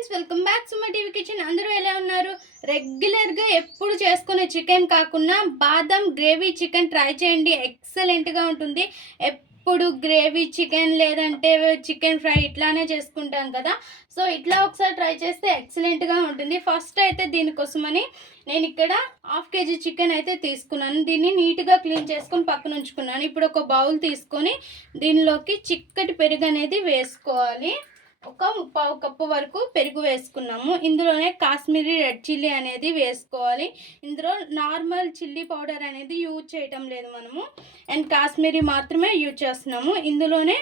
Friends welcome back to my TV kitchen. అందరూ ఎలా ఉన్నారు? రెగ్యులర్గా ఎప్పుడు చేసుకునే చికెన్ కాకుండా బాదం గ్రేవీ చికెన్ ట్రై చేయండి. ఎక్సలెంట్గా ఉంటుంది. ఎప్పుడు గ్రేవీ చికెన్ లేదంటే చికెన్ ఫ్రై ఇట్లానే చేసుకుంటాం కదా. సో ఇట్లా ఒకసారి ట్రై చేస్తే ఎక్సలెంట్గా ఉంటుంది. ఫస్ట్ అయితే దీనికోసమని నేను ఇక్కడ హాఫ్ కేజీ చికెన్ అయితే తీసుకున్నాను. దీన్ని నీట్గా క్లీన్ చేసుకొని పక్కన ఉంచుకున్నాను. ఇప్పుడు ఒక బౌల్ తీసుకొని దీనిలోకి చిక్కటి పెరుగు అనేది వేసుకోవాలి. ఒక ముప్పావు కప్పు వరకు పెరుగు వేసుకున్నాము. ఇందులోనే కాశ్మీరీ రెడ్ చిల్లీ అనేది వేసుకోవాలి. ఇందులో నార్మల్ చిల్లీ పౌడర్ అనేది యూజ్ చేయటం లేదు మనము. అండ్ కాశ్మీరీ మాత్రమే యూజ్ చేస్తున్నాము. ఇందులోనే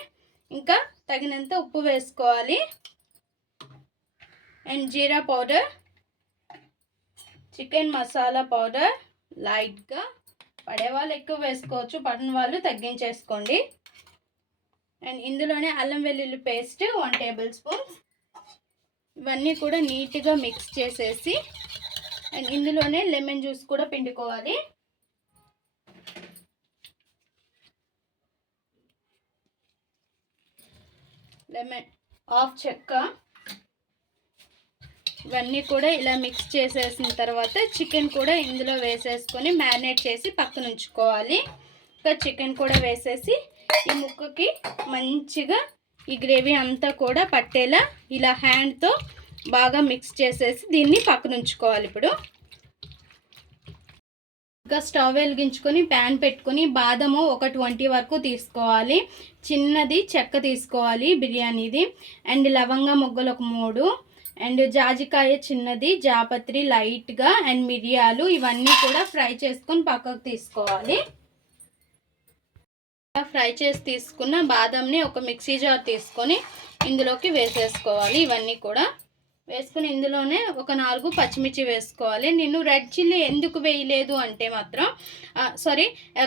ఇంకా తగినంత ఉప్పు వేసుకోవాలి. And jeera powder chicken masala powder లైట్గా పడే వాళ్ళు ఎక్కువ వేసుకోవచ్చు. పడిన వాళ్ళు తగ్గించేసుకోండి. అండ్ ఇందులోనే అల్లం వెల్లుల్లి పేస్ట్ వన్ టేబుల్ స్పూన్. ఇవన్నీ కూడా నీట్గా మిక్స్ చేసేసి అండ్ ఇందులోనే లెమన్ జ్యూస్ కూడా పిండుకోవాలి. లెమన్ హాఫ్ చెక్క. ఇవన్నీ కూడా ఇలా మిక్స్ చేసేసిన తర్వాత చికెన్ కూడా ఇందులో వేసేసుకొని మ్యారినేట్ చేసి పక్కన ఉంచుకోవాలి. ఇంకా చికెన్ కూడా వేసేసి ఈ ముక్కకి మంచిగా ఈ గ్రేవీ అంతా కూడా పట్టేలా ఇలా హ్యాండ్తో బాగా మిక్స్ చేసేసి దీన్ని పక్కన ఉంచుకోవాలి ఇప్పుడు. ఇంకా స్టవ్ వెలిగించుకొని ప్యాన్ పెట్టుకొని బాదము ఒక ట్వంటీ వరకు తీసుకోవాలి. చిన్నది చెక్క తీసుకోవాలి బిర్యానీది. అండ్ లవంగ మొగ్గలు ఒక మూడు. అండ్ జాజికాయ చిన్నది జాపత్రి లైట్గా అండ్ మిరియాలు ఇవన్నీ కూడా ఫ్రై చేసుకొని పక్కకు తీసుకోవాలి. ఫ్రై చేసి తీసుకున్న బాదంని ఒక మిక్సీ జార్ తీసుకొని ఇందులోకి వేసేసుకోవాలి. ఇవన్నీ కూడా వేసుకుని ఇందులోనే ఒక నాలుగు పచ్చిమిర్చి వేసుకోవాలి. నేను రెడ్ చిల్లీ ఎందుకు వేయలేదు అంటే మాత్రం సారీ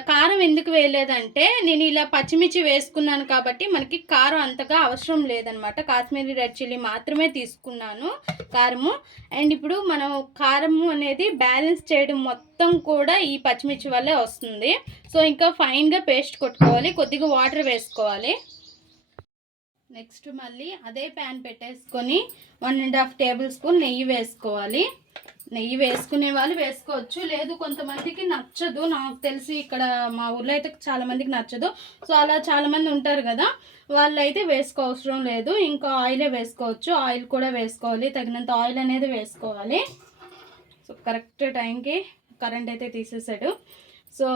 కారం ఎందుకు వేయలేదంటే నేను ఇలా పచ్చిమిర్చి వేసుకున్నాను కాబట్టి మనకి కారం అంతగా అవసరం లేదనమాట. కాశ్మీరీ రెడ్ చిల్లీ మాత్రమే తీసుకున్నాను కారము. అండ్ ఇప్పుడు మనం కారము అనేది బ్యాలెన్స్ చేయడం మొత్తం కూడా ఈ పచ్చిమిర్చి వల్లే వస్తుంది. సో ఇంకా ఫైన్గా పేస్ట్ కొట్టుకోవాలి కొద్దిగా వాటర్ వేసుకోవాలి. నెక్స్ట్ మళ్ళీ అదే ప్యాన్ పెట్టేసుకొని one and half tablespoon నెయ్యి వేసుకోవాలి. నెయ్యి వేసుకునే వాళ్ళు వేసుకోవచ్చు. లేదు కొంతమందికి నచ్చదు. నాకు తెలిసి ఇక్కడ మా ఊర్లో అయితే చాలామందికి నచ్చదు. సో అలా చాలామంది ఉంటారు కదా వాళ్ళు అయితే వేసుకో అవసరం లేదు. ఇంకా ఆయిలే వేసుకోవచ్చు. ఆయిల్ కూడా వేసుకోవాలి. తగినంత ఆయిల్ అనేది వేసుకోవాలి. సో కరెక్ట్ టైంకి కరెంట్ అయితే తీసేసాడు. సో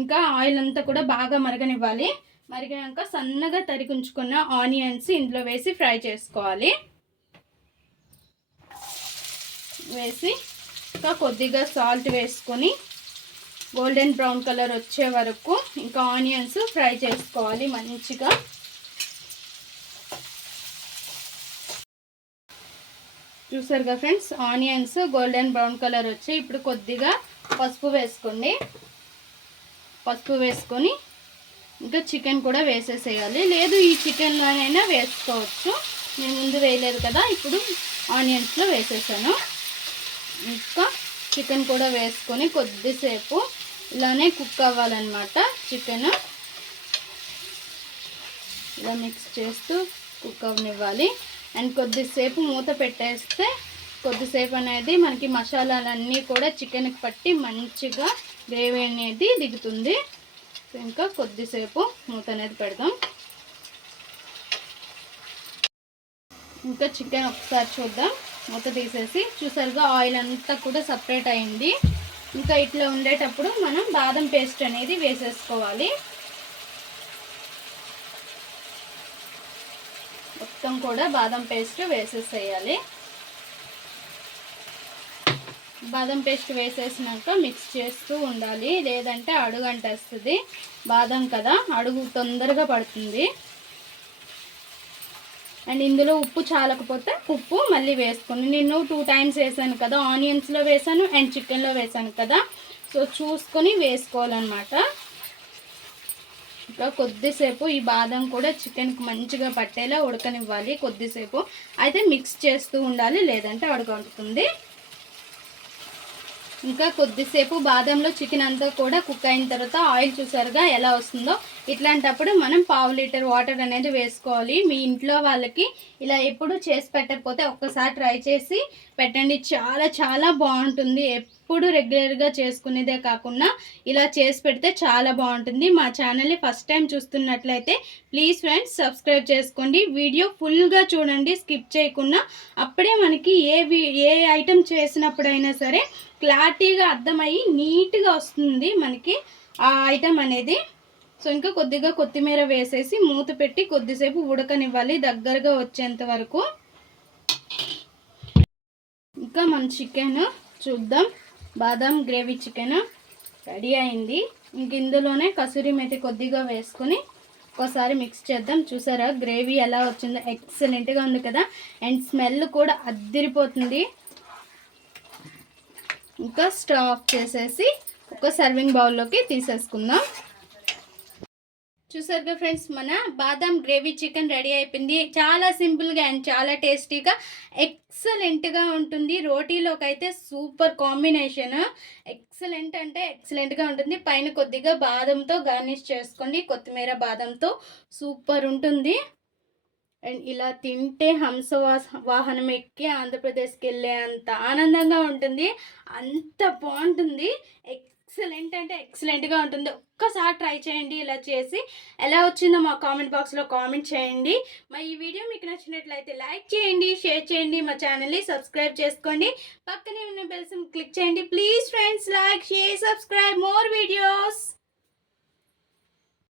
ఇంకా ఆయిల్ అంతా కూడా బాగా మరగనివ్వాలి. మరిగినాక సన్నగా తరిగించుకున్న ఆనియన్స్ ఇందులో వేసి ఫ్రై చేసుకోవాలి. వేసి ఇంకా కొద్దిగా సాల్ట్ వేసుకొని గోల్డెన్ బ్రౌన్ కలర్ వచ్చే వరకు ఇంకా ఆనియన్స్ ఫ్రై చేసుకోవాలి మంచిగా. చూసారుగా friends onions golden brown colour వచ్చాయి ఇప్పుడు కొద్దిగా పసుపు వేసుకోండి. పసుపు వేసుకొని ఇంకా చికెన్ కూడా వేసేసేయాలి. లేదు ఈ చికెన్లోనైనా వేసుకోవచ్చు. నేను ముందు వేయలేదు కదా ఇప్పుడు ఆనియన్స్లో వేసేసాను. ఇంకా చికెన్ కూడా వేసుకొని కొద్దిసేపు ఇలానే కుక్ అవ్వాలన్నమాట చికెన్. ఇలా మిక్స్ చేస్తూ కుక్ అవ్వనివ్వాలి అండ్ కొద్దిసేపు మూత పెట్టేస్తే కొద్దిసేపు అనేది మనకి మసాలాలన్నీ కూడా చికెన్కి పట్టి మంచిగా గ్రేవీ అనేది దిగుతుంది. ఇంకా కొద్దిసేపు మూత అనేది పెడదాం. ఇంకా చికెన్ ఒకసారి చూద్దాం. మూత తీసేసి చూసారుగా ఆయిల్ అంతా కూడా సపరేట్ అయింది. ఇంకా ఇట్లా ఉండేటప్పుడు మనం బాదం పేస్ట్ అనేది వేసేసుకోవాలి. మొత్తం కూడా బాదం పేస్ట్ వేసేసేయాలి. బాదం పేస్ట్ వేసేసినాక మిక్స్ చేస్తూ ఉండాలి. లేదంటే అడుగు అంటేస్తుంది బాదం కదా అడుగు తొందరగా పడుతుంది. అండ్ ఇందులో ఉప్పు చాలకపోతే ఉప్పు మళ్ళీ వేసుకుని నేను టూ టైమ్స్ వేసాను కదా ఆనియన్స్లో వేసాను అండ్ చికెన్లో వేసాను కదా. సో చూసుకొని వేసుకోవాలన్నమాట. ఇంకా కొద్దిసేపు ఈ బాదం కూడా చికెన్కి మంచిగా పట్టేలా ఉడకనివ్వాలి కొద్దిసేపు. అయితే మిక్స్ చేస్తూ ఉండాలి లేదంటే అడుగుతుంది ఇంకా కొద్దిసేపు బాదంలో చికెన్ అంతా కూడా కుక్ అయిన తర్వాత ఆయిల్ చూసారుగా ఎలా వస్తుందో. ఇట్లాంటప్పుడు మనం పావు లీటర్ వాటర్ అనేది వేసుకోవాలి. మీ ఇంట్లో వాళ్ళకి ఇలా ఎప్పుడు చేసి పెట్టకపోతే ఒక్కసారి ట్రై చేసి పెట్టండి. చాలా చాలా బాగుంటుంది. ఎప్పుడు రెగ్యులర్గా చేసుకునేదే కాకుండా ఇలా చేసి పెడితే చాలా బాగుంటుంది. మా ఛానల్ని ఫస్ట్ టైం చూస్తున్నట్లయితే ప్లీజ్ ఫ్రెండ్స్ సబ్స్క్రైబ్ చేసుకోండి. వీడియో ఫుల్గా చూడండి స్కిప్ చేయకుండా. అప్పుడే మనకి ఏ ఏ ఐటెం చేసినప్పుడైనా సరే క్లారిటీగా అర్థమయ్యి నీట్గా వస్తుంది మనకి ఆ ఐటెం అనేది. సో ఇంకా కొద్దిగా కొత్తిమీర వేసేసి మూత పెట్టి కొద్దిసేపు ఉడకనివ్వాలి దగ్గరగా వచ్చేంత వరకు. ఇంకా మన చికెన్ చూద్దాం. బాదం గ్రేవీ చికెన్ రెడీ అయింది. ఇంక ఇందులోనే కసూరి మెతి కొద్దిగా వేసుకొని ఒకసారి మిక్స్ చేద్దాం. చూసారా గ్రేవీ ఎలా వచ్చిందో? ఎక్సలెంట్గా ఉంది కదా. అండ్ స్మెల్ కూడా అద్దిరిపోతుంది. ఇంకా స్టవ్ ఆఫ్ చేసేసి ఒక సర్వింగ్ బౌల్లోకి తీసేసుకుందాం. చూసారుగా ఫ్రెండ్స్ మన బాదం గ్రేవీ చికెన్ రెడీ అయిపోయింది. చాలా సింపుల్గా అండ్ చాలా టేస్టీగా ఎక్సలెంట్గా ఉంటుంది. రోటీలోకి అయితే సూపర్ కాంబినేషన్. ఎక్సలెంట్ అంటే ఎక్సలెంట్గా ఉంటుంది. పైన కొద్దిగా బాదంతో గార్నిష్ చేసుకోండి. కొత్తిమీర బాదంతో సూపర్ ఉంటుంది. అండ్ ఇలా తింటే హంస వాస- వాహనం ఎక్కి ఆంధ్రప్రదేశ్కి వెళ్ళే అంత ఆనందంగా ఉంటుంది. అంత బాగుంటుంది. ఎక్సలెంట్ అంటే ఎక్సలెంట్గా ఉంటుంది. ఒక్కసారి ట్రై చేయండి. ఇలా చేసి ఎలా వచ్చిందో మా కామెంట్ బాక్స్లో కామెంట్ చేయండి. మా ఈ వీడియో మీకు నచ్చినట్లయితే లైక్ చేయండి షేర్ చేయండి. మా ఛానల్ని సబ్స్క్రైబ్ చేసుకోండి. పక్కనే ఉన్న బెల్స్ క్లిక్ చేయండి. Please friends like share subscribe. More videos.